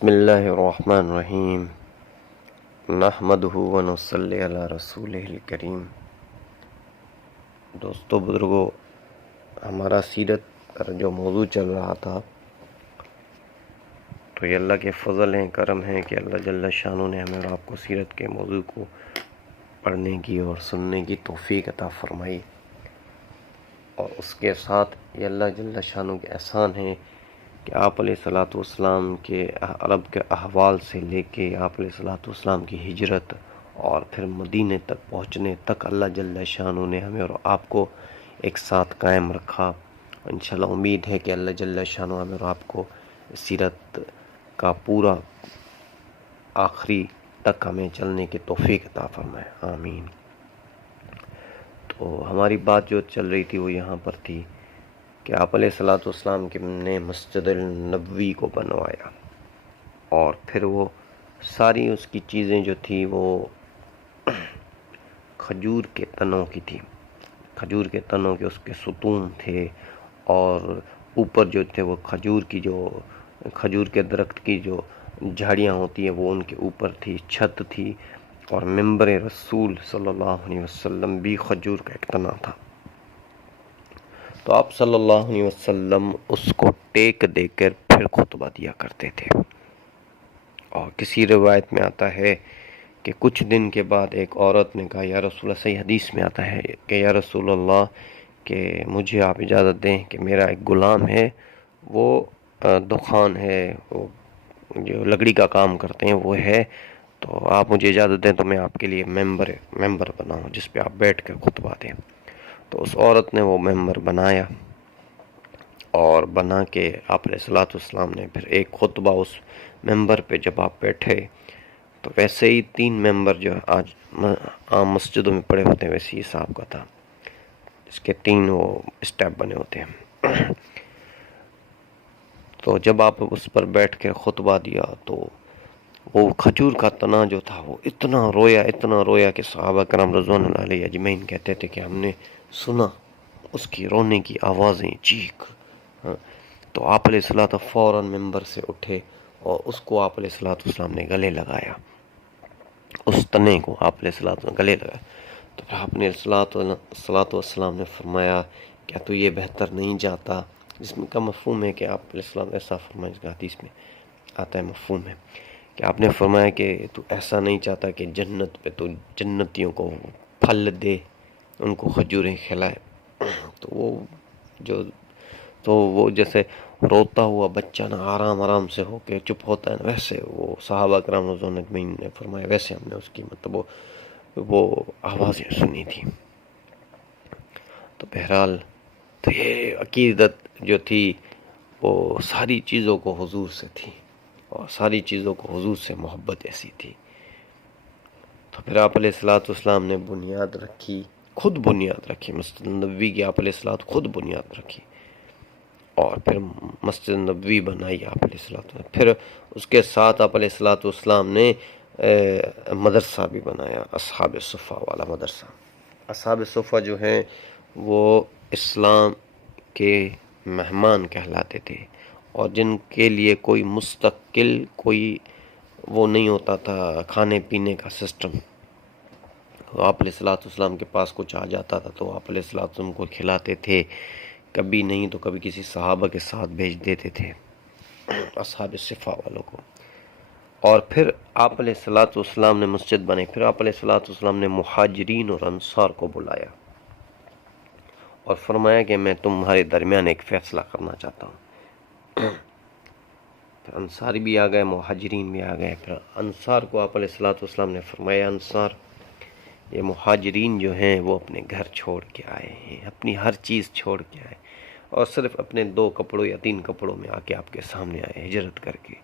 بسم اللہ الرحمن الرحیم نحمدہ ونصلی علی رسولہ الکریم۔ دوستو بزرگو، ہمارا سیرت پر جو موضوع چل رہا تھا، تو یہ اللہ کے فضل ہیں، کرم ہیں کہ اللہ جل شانہ نے ہمیں اور آپ کو سیرت کے موضوع کو پڑھنے کی اور سننے کی توفیق عطا فرمائی، اور اس کے ساتھ یہ اللہ جل شانہ کے احسان ہیں کہ آپ علیہ الصلوۃ والسلام کے عرب کے احوال سے لے کے آپ علیہ الصلوۃ والسلام کی ہجرت اور پھر مدینے تک پہنچنے تک اللہ جل شانہ نے ہمیں اور آپ کو ایک ساتھ قائم رکھا۔ انشاءاللہ امید ہے کہ اللہ جل شانہ ہمیں اور آپ کو سیرت کا پورا آخری تک ہمیں چلنے کی توفیق عطا فرمائے، آمین۔ تو ہماری بات جو چل رہی تھی وہ یہاں پر تھی کہ آپ علیہ الصلوۃ والسلام نے مسجد النبوی کو بنوایا، اور پھر وہ ساری اس کی چیزیں جو تھی وہ کھجور کے تنوں کی تھی، کھجور کے تنوں کے اس کے ستون تھے، اور اوپر جو تھے وہ کھجور کے درخت کی جو جھاڑیاں ہوتی ہیں وہ ان کے اوپر تھی، چھت تھی، اور منبر رسول صلی اللہ علیہ وسلم بھی کھجور کا ایک تنا تھا۔ تو آپ صلی اللہ علیہ وسلم اس کو ٹیک دے کر پھر خطبہ دیا کرتے تھے، اور کسی روایت میں آتا ہے کہ کچھ دن کے بعد ایک عورت نے کہا، یا رسول اللہ، صحیح حدیث میں آتا ہے کہ یا رسول اللہ، کہ مجھے آپ اجازت دیں کہ میرا ایک غلام ہے، وہ دخان ہے، وہ جو لکڑی کا کام کرتے ہیں وہ ہے، تو آپ مجھے اجازت دیں تو میں آپ کے لیے ممبر بناؤں جس پہ آپ بیٹھ کر خطبہ دیں۔ تو اس عورت نے وہ ممبر بنایا، اور بنا کے آپ علیہ الصلوۃ والسلام نے پھر ایک خطبہ اس ممبر پہ جب آپ بیٹھے، تو ویسے ہی 3 ممبر جو آج عام مسجدوں میں پڑے ہوتے ہیں ویسے ہی حساب کا تھا، اس کے 3 وہ اسٹیپ بنے ہوتے ہیں۔ تو جب آپ اس پر بیٹھ کے خطبہ دیا تو وہ کھجور کا تنا جو تھا وہ اتنا رویا کہ صحابہ کرام رضوان اللہ علیہ اجمعین کہتے تھے کہ ہم نے سنا اس کی رونے کی آوازیں، چیخ۔ تو آپ علیہ الصلوۃ فوراً ممبر سے اٹھے اور اس کو آپ علیہ الصلوۃ والسلام نے گلے لگایا، اس تنے کو آپ علیہ الصلوۃ گلے لگایا۔ تو پھر آپ نے الصلوۃ والسلام نے فرمایا، کیا تو یہ بہتر نہیں جاتا، جس میں کا مفہوم ہے کہ آپ علیہ السلام ایسا فرمایا، جس کا حدیث میں آتا ہے مفہوم ہے کہ آپ نے فرمایا کہ تو ایسا نہیں چاہتا کہ جنت پہ تو جنتیوں کو پھل دے، ان کو کھجوریں کھلائے، تو وہ جیسے روتا ہوا بچہ نا آرام سے ہو کے چپ ہوتا ہے نا، ویسے وہ صحابہ کرام رضوان اللہ اجمعین نے فرمایا، ویسے ہم نے اس کی وہ آوازیں سنی تھی۔ تو بہرحال تو یہ عقیدت جو تھی وہ ساری چیزوں کو حضور سے تھی، اور ساری چیزوں کو حضور سے محبت ایسی تھی۔ تو پھر آپ علیہ الصلوۃ والسلام نے خود بنیاد رکھی مسجد نبوی کی، آپ علیہ الصلوۃ خود بنیاد رکھی، اور پھر مسجد نبوی بنائی آپ علیہ الصلوۃ، پھر اس کے ساتھ آپ علیہ الصلوۃ والسلام نے مدرسہ بھی بنایا، اصحاب صفہ والا مدرسہ۔ اصحاب صفہ جو ہیں وہ اسلام کے مہمان کہلاتے تھے، اور جن کے لیے کوئی مستقل وہ نہیں ہوتا تھا کھانے پینے کا سسٹم۔ آپ علیہ الصلوۃ والسلام کے پاس کچھ آ جاتا تھا تو آپ علیہ الصلوۃ والسلام کو کھلاتے تھے، کبھی نہیں تو کبھی کسی صحابہ کے ساتھ بھیج دیتے تھے اصحاب صفہ والوں کو۔ اور پھر آپ علیہ الصلوۃ والسلام نے مسجد بنائی، پھر آپ علیہ الصلوۃ والسلام نے مہاجرین اور انصار کو بلایا اور فرمایا کہ میں تمہارے درمیان ایک فیصلہ کرنا چاہتا ہوں۔ پھر انصار بھی آ گئے، مہاجرین بھی آ گئے۔ پھر انصار کو آپ علیہ الصلوۃ والسلام نے فرمایا، انصار، یہ مہاجرین جو ہیں وہ اپنے گھر چھوڑ کے آئے ہیں، اپنی ہر چیز چھوڑ کے آئے، اور صرف اپنے 2 کپڑوں یا 3 کپڑوں میں آ کے آپ کے سامنے آئے ہجرت کر کے۔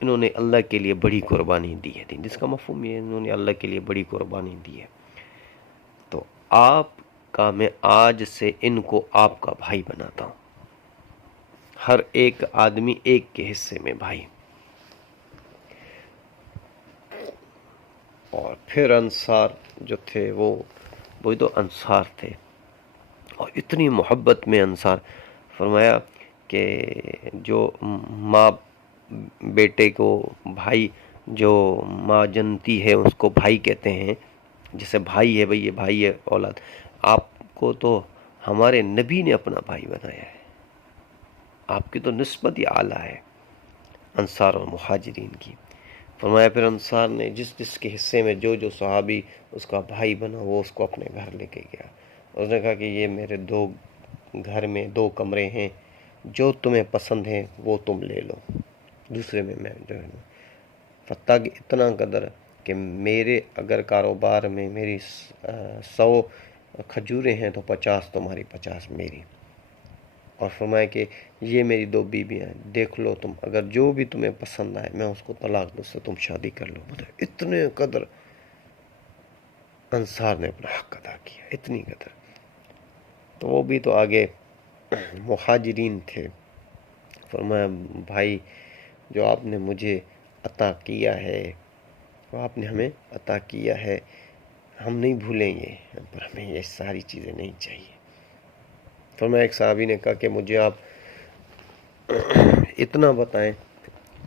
انہوں نے اللہ کے لیے بڑی قربانی دی ہے، جس کا مفہوم یہ ہے انہوں نے اللہ کے لیے بڑی قربانی دی ہے۔ تو میں آج سے ان کو آپ کا بھائی بناتا ہوں، ہر ایک آدمی ایک کے حصے میں بھائی۔ اور پھر انصار جو تھے وہی تو انصار تھے، اور اتنی محبت میں انصار، فرمایا کہ جو ماں بیٹے کو بھائی، جو ماں جنتی ہے اس کو بھائی کہتے ہیں، جیسے بھائی ہے بھئی، یہ بھائی ہے اولاد، آپ کو تو ہمارے نبی نے اپنا بھائی بنایا ہے، آپ کی تو نسبت ہی اعلیٰ ہے انصار اور مہاجرین کی۔ فرمایا پھر انصار نے جس جس کے حصے میں جو جو صحابی اس کا بھائی بنا وہ اس کو اپنے گھر لے کے گیا۔ اس نے کہا کہ یہ میرے دو گھر میں 2 کمرے ہیں، جو تمہیں پسند ہیں وہ تم لے لو، دوسرے میں جو ہے نا، حتیٰ کہ اتنا قدر کہ میرے اگر کاروبار میں میری 100 کھجوریں ہیں تو 50 تمہاری 50 میری۔ اور فرمایا کہ یہ میری 2 بیویاں ہیں، دیکھ لو تم، اگر جو بھی تمہیں پسند آئے میں اس کو طلاق دوں، سے تم شادی کر لو۔ مطلب اتنے قدر انصار نے اپنا حق ادا کیا، اتنی قدر۔ تو وہ بھی تو آگے مہاجرین تھے۔ فرمایا بھائی جو آپ نے مجھے عطا کیا ہے، وہ آپ نے ہمیں عطا کیا ہے، ہم نہیں بھولیں گے، پر ہمیں یہ ساری چیزیں نہیں چاہیے۔ فرمایا ایک صحابی نے کہا کہ مجھے آپ اتنا بتائیں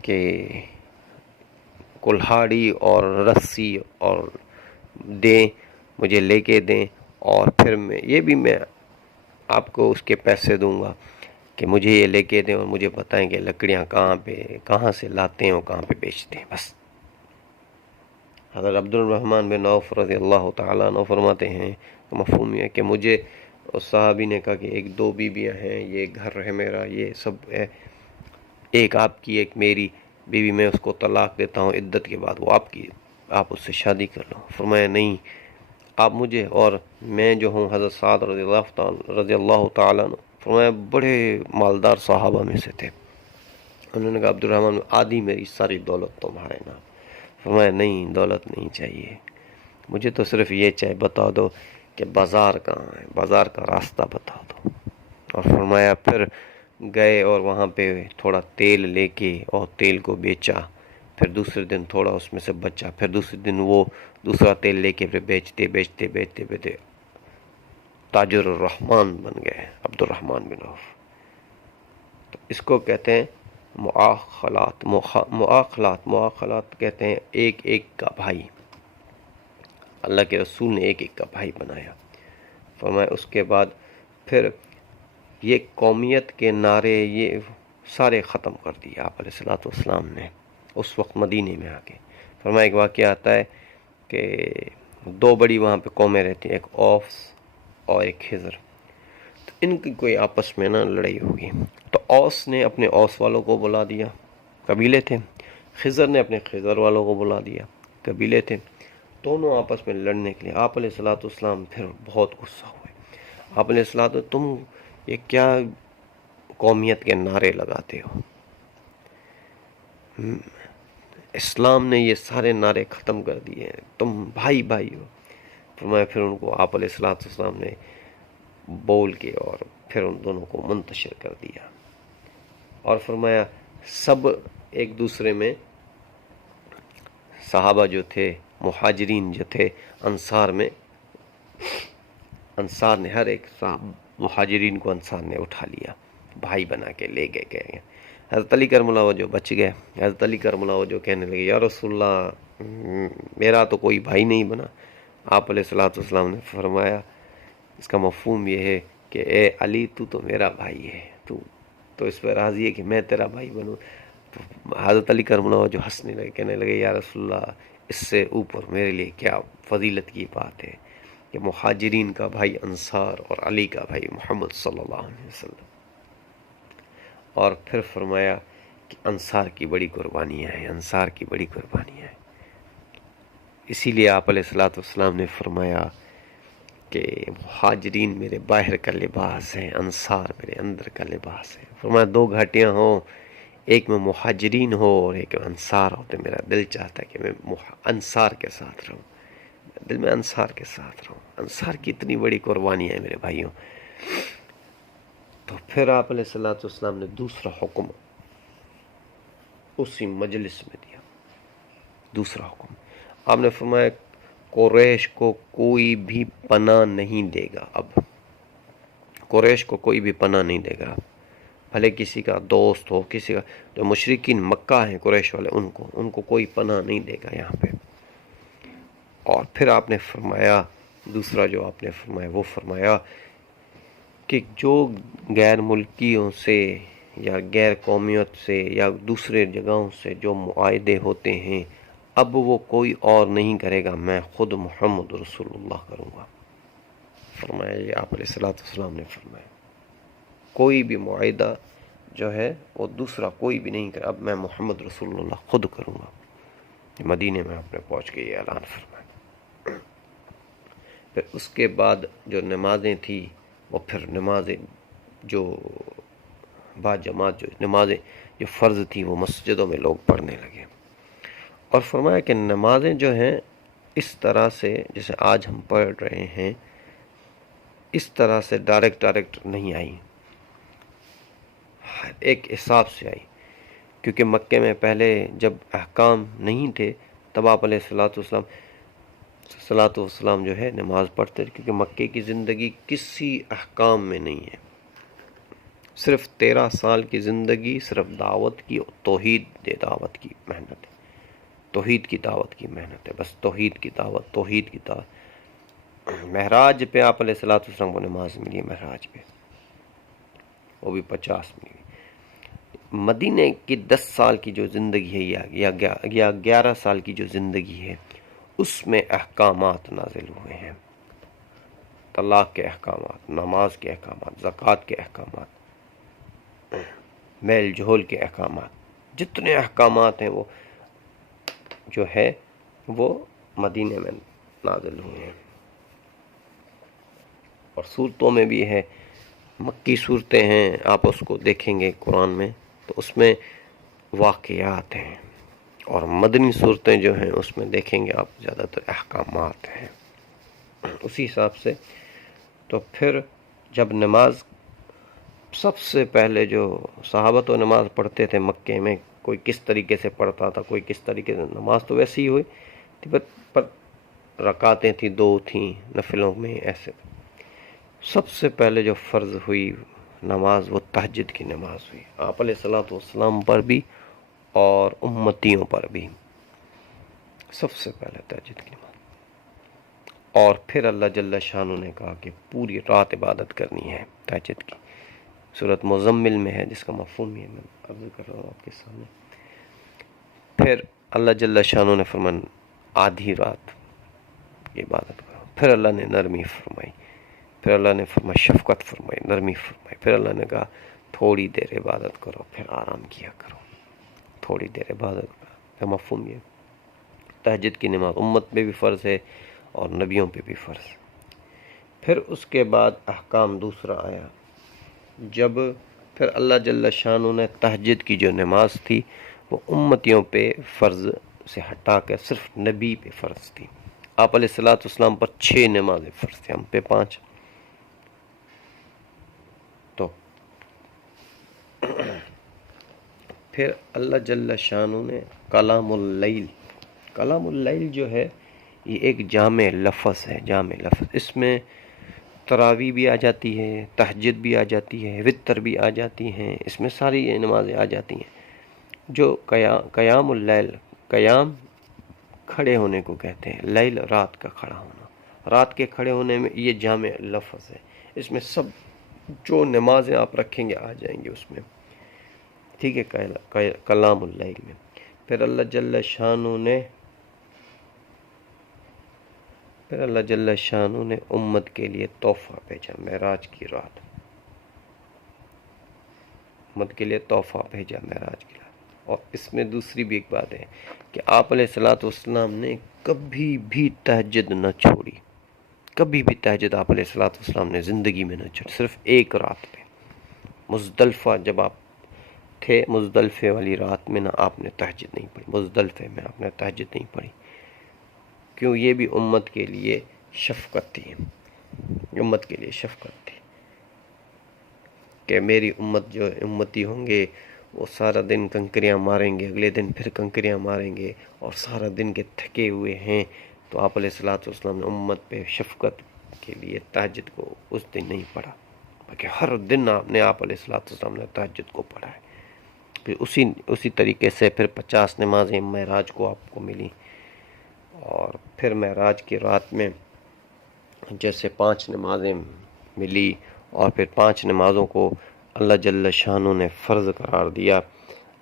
کہ کلہاڑی اور رسی اور دیں، مجھے لے کے دیں، اور پھر میں آپ کو اس کے پیسے دوں گا کہ مجھے یہ لے کے دیں، اور مجھے بتائیں کہ لکڑیاں کہاں سے لاتے ہیں اور کہاں پہ بیچتے ہیں۔ بس حضرت عبد الرحمن بن عوف رضی اللہ تعالیٰ عنہ فرماتے ہیں، مفہوم یہ کہ مجھے اس صحابی نے کہا کہ 1-2 بیویاں ہیں، یہ گھر ہے میرا، یہ سب ہے، ایک آپ کی ایک میری بیوی، میں اس کو طلاق دیتا ہوں، عدت کے بعد وہ آپ اس سے شادی کر لو۔ فرمایا نہیں، آپ مجھے، اور میں جو ہوں حضرت سعد رضی اللہ تعالیٰ عنہ، فرمایا بڑے مالدار صحابہ میں سے تھے، انہوں نے کہا عبد الرحمن آدھی میری ساری دولت تمہارے نام۔ فرمایا نہیں، دولت نہیں چاہیے، مجھے تو صرف یہ چاہیے، بتا دو کہ بازار کہاں ہے، بازار کا راستہ بتا دو۔ اور فرمایا پھر گئے اور وہاں پہ تھوڑا تیل لے کے اور تیل کو بیچا، پھر دوسرے دن تھوڑا اس میں سے بچا، پھر دوسرے دن وہ دوسرا تیل لے کے پھر بیچتے تاجر الرحمن بن گئے عبد الرحمن بن عوف۔ تو اس کو کہتے ہیں مؤاخلات کہتے ہیں ایک ایک کا بھائی، اللہ کے رسول نے ایک ایک کا بھائی بنایا۔ فرمایا اس کے بعد پھر یہ قومیت کے نعرے یہ سارے ختم کر دیے آپ علیہ الصلوۃ والسلام نے اس وقت مدینے میں آ کے۔ فرمایا ایک واقعہ آتا ہے کہ 2 بڑی وہاں پہ قومیں رہتی ہیں، ایک اوس اور ایک خضر، تو ان کی کوئی آپس میں نا لڑائی ہوگی، تو اوس نے اپنے اوس والوں کو بلا دیا، قبیلے تھے، خضر نے اپنے خضر والوں کو بلا دیا، قبیلے تھے، دونوں آپس میں لڑنے کے لیے۔ آپ علیہ الصلوۃ والسلام پھر بہت غصہ ہوئے، آپ علیہ الصلوۃ تم یہ کیا قومیت کے نعرے لگاتے ہو، اسلام نے یہ سارے نعرے ختم کر دیے ہیں، تم بھائی ہو۔ فرمایا پھر ان کو آپ علیہ الصلوۃ والسلام نے بول کے اور پھر ان دونوں کو منتشر کر دیا، اور فرمایا سب ایک دوسرے میں، صحابہ جو تھے، مہاجرین جو تھے، انصار نے ہر ایک مہاجرین کو انصار نے اٹھا لیا، بھائی بنا کے لے گئے۔ حضرت علی کرم اللہ وجہ بچ گئے، حضرت علی کرم اللہ وجہ کہنے لگے یا رسول اللہ میرا تو کوئی بھائی نہیں بنا۔ آپ علیہ الصلوۃ والسلام نے فرمایا اس کا مفہوم یہ ہے کہ اے علی تو میرا بھائی ہے، تو اس پہ راضی ہے کہ میں تیرا بھائی بنوں۔ تو حضرت علی کرم اللہ وجہ ہنسنے لگے، کہنے لگے یا رسول اللہ اس سے اوپر میرے لیے کیا فضیلت کی بات ہے کہ مہاجرین کا بھائی انصار اور علی کا بھائی محمد صلی اللہ علیہ وسلم۔ اور پھر فرمایا کہ انصار کی بڑی قربانیاں ہیں، انصار کی بڑی قربانیاں ہیں، اسی لیے آپ علیہ الصلوۃ والسلام نے فرمایا کہ مہاجرین میرے باہر کا لباس ہے، انصار میرے اندر کا لباس ہے۔ فرمایا 2 گھاٹیاں ہوں، ایک میں مہاجرین ہو اور ایک میں انصار ہو، تو میرا دل چاہتا ہے کہ میں انصار کے ساتھ رہوں، دل میں انصار کے ساتھ رہوں، انصار کی اتنی بڑی قربانی ہے میرے بھائیوں۔ تو پھر آپ علیہ الصلوۃ والسلام نے دوسرا حکم اسی مجلس میں دیا، دوسرا حکم آپ نے فرمایا قریش کو کوئی بھی پناہ نہیں دے گا، اب قریش کو کوئی بھی پناہ نہیں دے گا۔ بھلے کسی کا دوست ہو، کسی کا، جو مشرکین مکہ ہیں قریش والے، ان کو کوئی پناہ نہیں دے گا یہاں پہ۔ اور پھر آپ نے فرمایا، دوسرا جو آپ نے فرمایا وہ فرمایا کہ جو غیر ملکیوں سے یا غیر قومیت سے یا دوسرے جگہوں سے جو معاہدے ہوتے ہیں، اب وہ کوئی اور نہیں کرے گا، میں خود محمد رسول اللہ کروں گا۔ فرمایا، یہ آپ علیہ السلام نے فرمایا، کوئی بھی معاہدہ جو ہے وہ دوسرا کوئی بھی نہیں کرے، اب میں محمد رسول اللہ خود کروں گا۔ مدینے میں آپ نے پہنچ کے یہ اعلان فرمایا۔ پھر اس کے بعد جو نمازیں تھیں، وہ پھر نمازیں جو با جماعت جو نمازیں جو فرض تھی وہ مسجدوں میں لوگ پڑھنے لگے۔ اور فرمایا کہ نمازیں جو ہیں اس طرح سے جیسے آج ہم پڑھ رہے ہیں، اس طرح سے ڈائریکٹ نہیں آئی، ایک حساب سے آئی، کیونکہ مکے میں پہلے جب احکام نہیں تھے تب آپ علیہ السلام جو ہے نماز پڑھتے تھے، کیونکہ مکے کی زندگی کسی احکام میں نہیں ہے، صرف 13 سال کی زندگی صرف دعوت کی، توحید دعوت کی محنت ہے، توحید کی دعوت کی محنت ہے، بس توحید کی دعوت۔ معراج پہ آپ علیہ السلام کو نماز ملی ہے، معراج پہ وہ بھی 50 ملی۔ مدینے کی 10 سال کی جو زندگی ہے یا 11 سال کی جو زندگی ہے، اس میں احکامات نازل ہوئے ہیں، طلاق کے احکامات، نماز کے احکامات، زکوٰۃ کے احکامات، میل جول کے احکامات، جتنے احکامات ہیں وہ جو ہے وہ مدینے میں نازل ہوئے ہیں۔ اور صورتوں میں بھی ہے، مکی صورتیں ہیں، آپ اس کو دیکھیں گے قرآن میں تو اس میں واقعات ہیں، اور مدنی صورتیں جو ہیں اس میں دیکھیں گے آپ زیادہ تر احکامات ہیں۔ اسی حساب سے تو پھر جب نماز سب سے پہلے جو صحابہ تو نماز پڑھتے تھے مکے میں، کوئی کس طریقے سے پڑھتا تھا، کوئی کس طریقے سے، نماز تو ویسی ہی ہوئی تھی، پر رکعتیں تھیں 2 تھیں نفلوں میں، ایسے۔ سب سے پہلے جو فرض ہوئی نماز وہ تہجد کی نماز ہوئی، آپ علیہ السلام پر بھی اور امتیوں پر بھی، سب سے پہلے تہجد کی نماز۔ اور پھر اللہ جل شانہ نے کہا کہ پوری رات عبادت کرنی ہے تہجد کی، سورۃ مزمل میں ہے، جس کا مفہوم یہ میں عرض کر رہا ہوں آپ کے سامنے۔ پھر اللہ جل شانہ نے فرمایا آدھی رات کی عبادت کرو، پھر اللہ نے نرمی فرمائی، پھر اللہ نے فرمایا شفقت فرمائی، نرمی فرمائی، پھر اللہ نے کہا تھوڑی دیر عبادت کرو، پھر آرام کیا کرو، تھوڑی دیر عبادت کرو۔ کا مفہوم یہ، تہجد کی نماز امت پہ بھی فرض ہے اور نبیوں پہ بھی فرض۔ پھر اس کے بعد احکام دوسرا آیا، جب پھر اللہ جل شانہ نے تہجد کی جو نماز تھی وہ امتیوں پہ فرض سے ہٹا کر صرف نبی پہ فرض تھی۔ آپ علیہ السلام پر 6 نمازیں فرض تھیں، ہم پہ 5۔ تو پھر اللہ جل شانہ نے کلام اللیل جو ہے یہ ایک جامع لفظ ہے، جامع لفظ، اس میں تراویح بھی آ جاتی ہے، تہجد بھی آ جاتی ہے، وتر بھی آ جاتی ہیں، اس میں ساری یہ نمازیں آ جاتی ہیں۔ جو قیام اللیل، قیام کھڑے ہونے کو کہتے ہیں، لیل رات کا کھڑا ہونا، رات کے کھڑے ہونے میں یہ جامع لفظ ہے، اس میں سب جو نمازیں آپ رکھیں گے آ جائیں گے اس میں، ٹھیک ہے، کلام اللیل میں۔ پھر اللہ جل شانہ نے امت کے لیے تحفہ بھیجا معراج کی رات، امت کے لیے تحفہ بھیجا معراج کی رات۔ اور اس میں دوسری بھی ایک بات ہے کہ آپ علیہ السلام نے کبھی بھی تہجد نہ چھوڑی، کبھی بھی تہجد آپ علیہ السلام نے زندگی میں نہ چھوڑی، صرف ایک رات پہ مزدلفہ جب آپ تھے، مزدلفے والی رات میں نہ آپ نے تہجد نہیں پڑھی، مزدلفے میں آپ نے تہجد نہیں پڑھی، کیوں؟ یہ بھی امت کے لیے شفقت تھی، امت کے لیے شفقت تھی کہ میری امت جو امتی ہوں گے وہ سارا دن کنکریاں ماریں گے، اگلے دن پھر کنکریاں ماریں گے، اور سارا دن کے تھکے ہوئے ہیں، تو آپ علیہ السلام نے امت پہ شفقت کے لیے تہجد کو اس دن نہیں پڑھا، کہ ہر دن آپ علیہ الصلوۃ والسلام نے تہجد کو پڑھا ہے. پھر اسی طریقے سے پھر 50 نمازیں معراج کو آپ کو ملی. اور پھر معراج کی رات میں جیسے 5 نمازیں ملی، اور پھر 5 نمازوں کو اللہ جل شانہ نے فرض قرار دیا.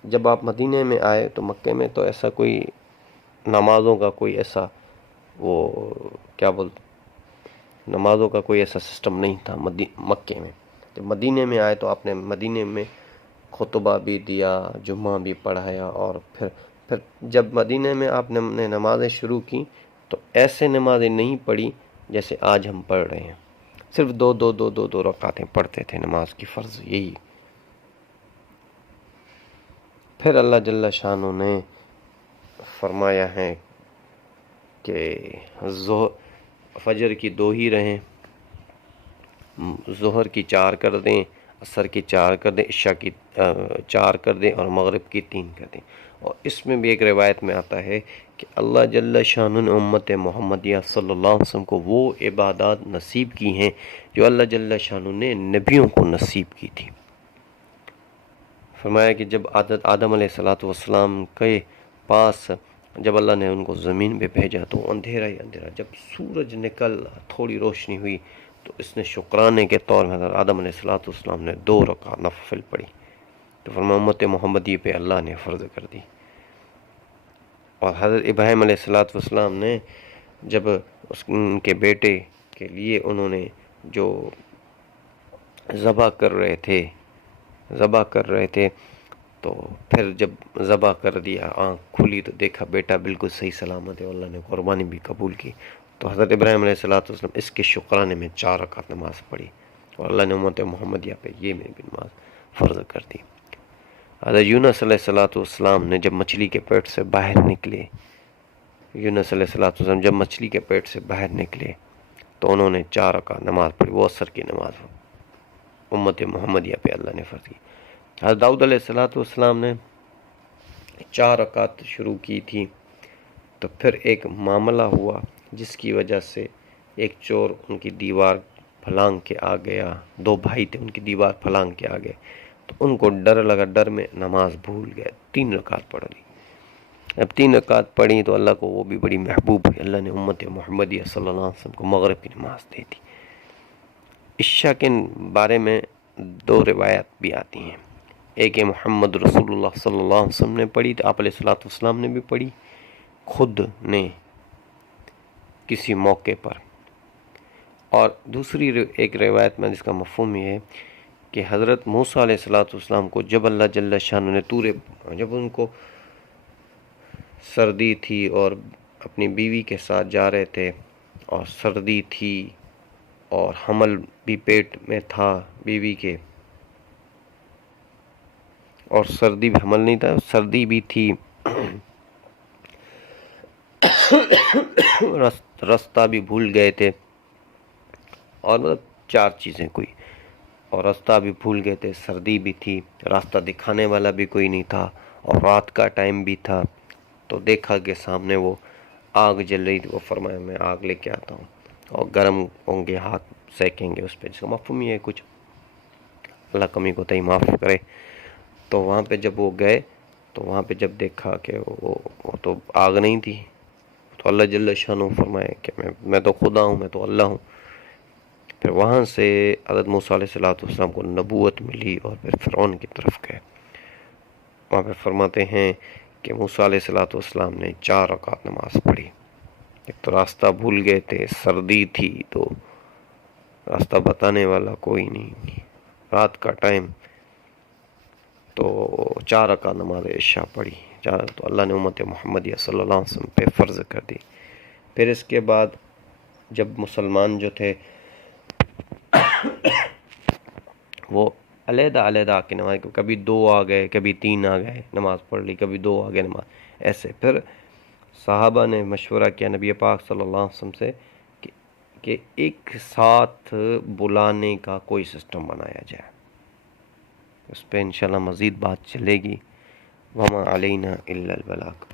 جب آپ مدینے میں آئے تو مکے میں تو ایسا کوئی نمازوں کا کوئی ایسا وہ کیا بولتے نمازوں کا کوئی ایسا سسٹم نہیں تھا مکے میں. جب مدینے میں آئے تو آپ نے مدینے میں خطبہ بھی دیا، جمعہ بھی پڑھایا، اور پھر جب مدینے میں آپ نے نمازیں شروع کی تو ایسے نمازیں نہیں پڑھی جیسے آج ہم پڑھ رہے ہیں. صرف دو رکعتیں پڑھتے تھے نماز کی فرض یہی. پھر اللہ جل شانہ نے فرمایا ہے کہ فجر کی 2 ہی رہیں، ظہر کی 4 کر دیں، عصر کی 4 کر دیں، عشاء کی 4 کر دیں، اور مغرب کی 3 کر دیں. اور اس میں بھی ایک روایت میں آتا ہے کہ اللہ جل شانہ نے امت محمدیہ صلی اللہ علیہ وسلم کو وہ عبادات نصیب کی ہیں جو اللہ جل شانہ نے نبیوں کو نصیب کی تھی. فرمایا کہ جب آدم علیہ السلام کے پاس جب اللہ نے ان کو زمین پہ بھیجا تو اندھیرا ہی اندھیرا. جب سورج نکل تھوڑی روشنی ہوئی تو اس نے شکرانے کے طور میں حضرت آدم علیہ السلام نے 2 رکعت نفل پڑھی. تو فرمایا امت محمدی پہ اللہ نے فرض کر دی. اور حضرت ابراہیم علیہ السلام نے جب ان کے بیٹے کے لیے انہوں نے جو ذبح کر رہے تھے تو پھر جب ذبح کر دیا، آنکھ کھلی تو دیکھا بیٹا بالکل صحیح سلامت ہے، اللہ نے قربانی بھی قبول کی. تو حضرت ابراہیم علیہ السلام اس کے شکرانے میں 4 رکعت نماز پڑھی، اور اللہ نے امت محمدیہ پہ یہ بھی نماز فرض کر دی. حضرت یونس علیہ السلام نے جب مچھلی کے پیٹ سے باہر نکلے جب مچھلی کے پیٹ سے باہر نکلے تو انہوں نے 4 رکعت نماز پڑھی، وہ عصر کی نماز امت محمدیہ پہ اللہ نے فرض کی. حضرت داؤد علیہ السلام نے 4 رکعت شروع کی تھی، تو پھر ایک معاملہ ہوا جس کی وجہ سے ایک چور ان کی دیوار پھلانگ کے آ گیا. 2 بھائی تھے، ان کی دیوار پھلانگ کے آ گئے تو ان کو ڈر لگا، ڈر میں نماز بھول گئے، 3 رکعت پڑھ لی. جب 3 رکعت پڑھی تو اللہ کو وہ بھی بڑی محبوب ہوئی، اللہ نے امت محمدیہ صلی اللہ علیہ وسلم کو مغرب کی نماز دے دی. عشاء کے بارے میں 2 روایت بھی آتی ہیں. ایک محمد رسول اللہ صلی اللہ علیہ وسلم نے پڑھی، آپ علیہ الصلوۃ والسلام نے بھی پڑھی خود نے کسی موقع پر. اور دوسری ایک روایت میں جس کا مفہوم یہ ہے کہ حضرت موسیٰ علیہ الصلوۃ والسلام کو جب اللہ جل شانہ نے جب ان کو سردی تھی اور اپنی بیوی کے ساتھ جا رہے تھے، اور سردی تھی اور حمل بھی پیٹ میں تھا بیوی کے، اور سردی بھی حمل نہیں تھا، سردی بھی تھی، رستہ بھی بھول گئے تھے، اور 4 چیزیں کوئی، اور رستہ بھی بھول گئے تھے، سردی بھی تھی، راستہ دکھانے والا بھی کوئی نہیں تھا، اور رات کا ٹائم بھی تھا. تو دیکھا کہ سامنے وہ آگ جل رہی تھی. وہ فرمایا میں آگ لے کے آتا ہوں، اور گرم ہوں گے، ہاتھ سینکیں گے اس پہ. جس کا مفہوم یہ ہے کچھ، اللہ کمی کو تئی معاف کرے. تو وہاں پہ جب وہ گئے تو وہاں پہ جب دیکھا کہ وہ تو آگ نہیں تھی، تو اللہ جل شانہ فرمائے کہ میں تو خدا ہوں، میں تو اللہ ہوں. پھر وہاں سے حضرت موسیٰ علیہ السلام کو نبوت ملی، اور پھر فرعون کی طرف گئے. وہاں پہ فرماتے ہیں کہ موسیٰ علیہ السلام نے 4 رکعت نماز پڑھی. ایک تو راستہ بھول گئے تھے، سردی تھی تو راستہ بتانے والا کوئی نہیں، رات کا ٹائم، تو 4 رکعت نماز عشاء پڑھی. تو اللہ نے امت محمدیہ صلی اللہ علیہ وسلم پہ فرض کر دی. پھر اس کے بعد جب مسلمان جو تھے وہ علیحدہ کی نماز، کبھی 2 آ گئے، کبھی 3 آ گئے، نماز پڑھ لی، کبھی 2 آ گئے نماز ایسے. پھر صحابہ نے مشورہ کیا نبی پاک صلی اللہ علیہ وسلم سے کہ ایک ساتھ بلانے کا کوئی سسٹم بنایا جائے. اس پہ انشاءاللہ مزید بات چلے گی. وما علینا الا البلاغ.